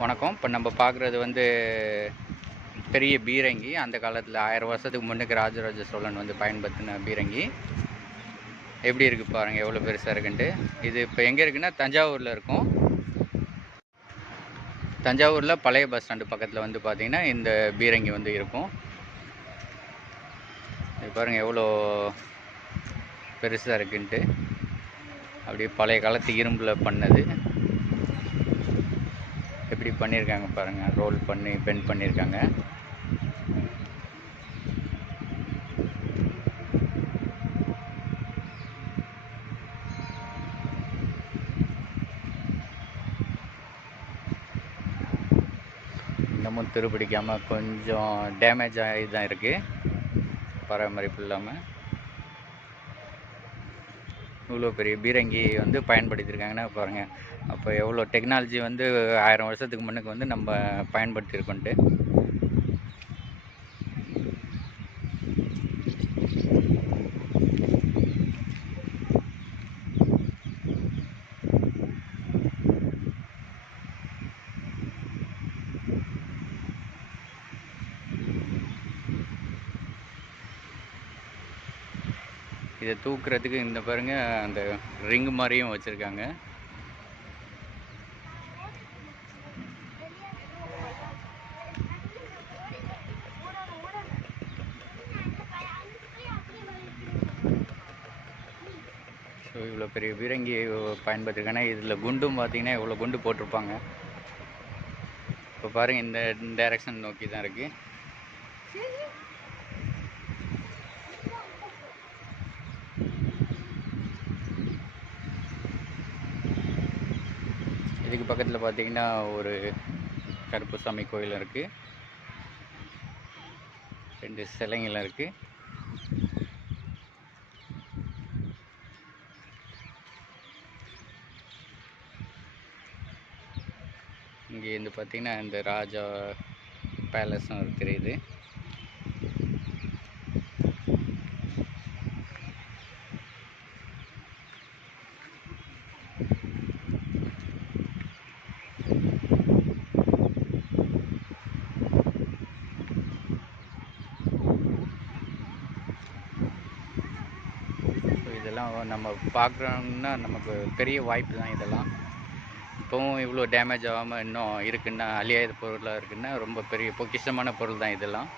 வணக்கம். இப்போ நம்ம பார்க்குறது வந்து பெரிய பீரங்கி. அந்த காலத்தில் 1000 வருஷத்துக்கு முன்னுக்கு ராஜராஜ சோழன் வந்து பயன்படுத்தின பீரங்கி. எப்படி இருக்குது பாருங்கள், எவ்வளோ பெருசாக இருக்குன்ட்டு. இது இப்போ எங்கே இருக்குன்னா தஞ்சாவூரில் இருக்கும். தஞ்சாவூரில் பழைய பஸ் ஸ்டாண்டு பக்கத்தில் வந்து பார்த்திங்கன்னா இந்த பீரங்கி வந்து இருக்கும். இது பாருங்கள் எவ்வளோ பெருசாக இருக்குன்ட்டு. அப்படியே பழைய காலத்து இரும்பில் பண்ணது. எப்படி பண்ணியிருக்காங்க பாருங்கள், ரோல் பண்ணி பெண்ட் பண்ணியிருக்காங்க. இன்னமும் துருப்பிடிக்காமல் கொஞ்சம் டேமேஜ் ஆகி தான் இருக்குது, பராமரிப்பு இல்லாமல். இவ்வளோ பெரிய பீரங்கி வந்து பயன்படுத்தியிருக்காங்கன்னா பாருங்கள், அப்போ எவ்வளோ டெக்னாலஜி வந்து 1000 வருஷத்துக்கு முன்னுக்கு வந்து நம்ம பயன்படுத்தியிருக்கோன்ட்டு. இதை தூக்குறதுக்கு இந்த பாருங்க அந்த ரிங் மாதிரியும் வச்சுருக்காங்க. ஸோ இவ்வளோ பெரிய பீரங்கி பயன்படுத்திருக்காங்க. இதில் குண்டும் பார்த்தீங்கன்னா இவ்வளோ குண்டு போட்டிருப்பாங்க. இப்போ பாருங்கள், இந்த டைரக்ஷன் நோக்கி தான் இருக்குது. இதுக்கு பக்கத்தில் பார்த்தீங்கன்னா ஒரு கருப்புசாமி கோயில் இருக்குது, 2 சிலைங்களும் இருக்குது. இங்கே வந்து பார்த்தீங்கன்னா இந்த ராஜா பேலஸும் தெரியுது. இதெல்லாம் நம்ம பார்க்குறோம்னா நமக்கு பெரிய வாய்ப்பு தான் இதெல்லாம். இப்போவும் இவ்வளோ டேமேஜ் ஆகாமல் இன்னும் இருக்குன்னா, அழியாத பொருளாக இருக்குன்னா ரொம்ப பெரிய பொக்கிஷமான பொருள் தான் இதெல்லாம்.